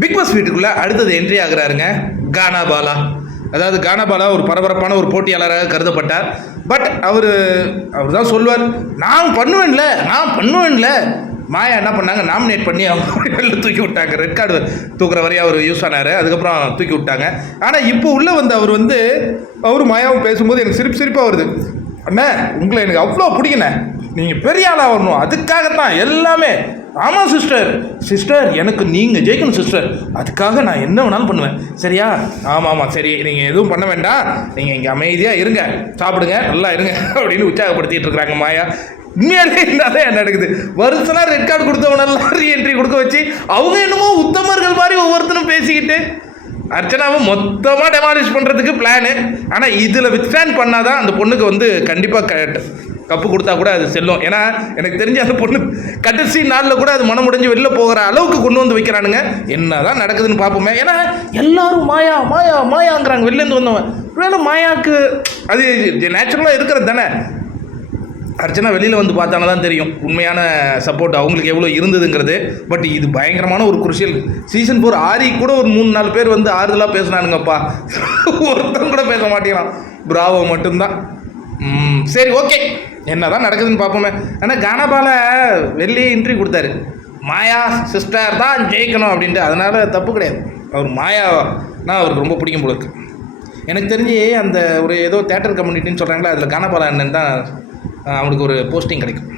Big pass வீட்டுக்குள்ளே அடுத்தது entry ஆகுறாருங்க கானா பாலா. அதாவது கானா பாலா ஒரு பரபரப்பான ஒரு போட்டியாளராக கருதப்பட்டார். பட் அவர் தான் சொல்லுவார், நான் பண்ணுவேன்ல. மாயா என்ன பண்ணாங்க, நாமினேட் பண்ணி அவங்க வெளில தூக்கி விட்டாங்க. ரெட் கார்டு தூக்குற வரையும் அவர் யூஸ் ஆனார். அதுக்கப்புறம் தூக்கி விட்டாங்க. ஆனால் இப்போ உள்ளே வந்து அவர் மாயாவும் பேசும்போது எனக்கு சிரிப்பாக வருது. அண்ணே, உங்களை எனக்கு அவ்வளோ பிடிக்கண்ணே, நீங்கள் பெரிய ஆளாக வரணும், அதுக்காகத்தான் எல்லாமே. ஆமாம் சிஸ்டர் எனக்கு நீங்கள் ஜெயிக்கணும் சிஸ்டர், அதுக்காக நான் என்ன வேணாலும் பண்ணுவேன், சரியா? ஆமாம் சரி, நீங்கள் எதுவும் பண்ண வேண்டாம், நீங்கள் இங்கே அமைதியாக இருங்க, சாப்பிடுங்க, நல்லா இருங்க அப்படின்னு உற்சாகப்படுத்திட்டு இருக்கிறாங்க மாயா. உண்மையாலே என்னதான் என்ன நடக்குது, வருஷம்லாம் ரெட் கார்டு கொடுத்தவனெல்லாம் ரீஎன்ட்ரி கொடுக்க வச்சு அவங்க என்னமோ உத்தமர்கள் மாதிரி ஒவ்வொருத்தரும் பேசிக்கிட்டு அர்ச்சனாவை மொத்தமாக டெமாலிஷ் பண்ணுறதுக்கு பிளானு. ஆனால் இதில் வித்ஸ்டாண்ட் பண்ணாதான் அந்த பொண்ணுக்கு வந்து கண்டிப்பாக கப்பு கொடுத்தா கூட அது செல்லும். ஏன்னா எனக்கு தெரிஞ்ச அந்த பொண்ணு கடைசி நாளில் கூட அது மனம் முடிஞ்சு வெளில போகிற அளவுக்கு கொண்டு வந்து வைக்கிறானுங்க. என்ன தான் நடக்குதுன்னு பார்ப்போமே. ஏன்னா எல்லாரும் மாயாங்கிறாங்க வெளிலேருந்து வந்தவன். ஒருவேளை மாயாவுக்கு அது நேச்சுரலாக இருக்கிறது தானே. அர்ச்சனா வெளியில் வந்து பார்த்தானா தான் தெரியும் உண்மையான சப்போர்ட் அவங்களுக்கு எவ்வளோ இருந்ததுங்கிறது. பட் இது பயங்கரமான ஒரு குருஷியல் சீசன் 4. ஆரி கூட ஒரு 3-4 பேர் வந்து ஆறுதலாக பேசினானுங்கப்பா, ஒருத்தன் கூட பேச மாட்டேங்கிறான். பிராவோ மட்டும்தான். சரி, ஓகே, என்ன தான் நடக்குதுன்னு பார்ப்போமே. ஆனால் கானாபால வெளியே இன்ட்ரி கொடுத்தாரு, மாயா சிஸ்டர் தான் ஜெயிக்கணும் அப்படின்ட்டு. அதனால் தப்பு கிடையாது. அவர் மாயானா அவருக்கு ரொம்ப பிடிக்கும் போல இருக்கு. எனக்கு தெரிஞ்சு அந்த ஒரு ஏதோ தேட்டர் கம்யூனிட்டின்னு சொல்கிறாங்களே, அதில் கானாபாலா அண்ணன் தான் அவனுக்கு ஒரு போஸ்டிங் கிடைக்கும்.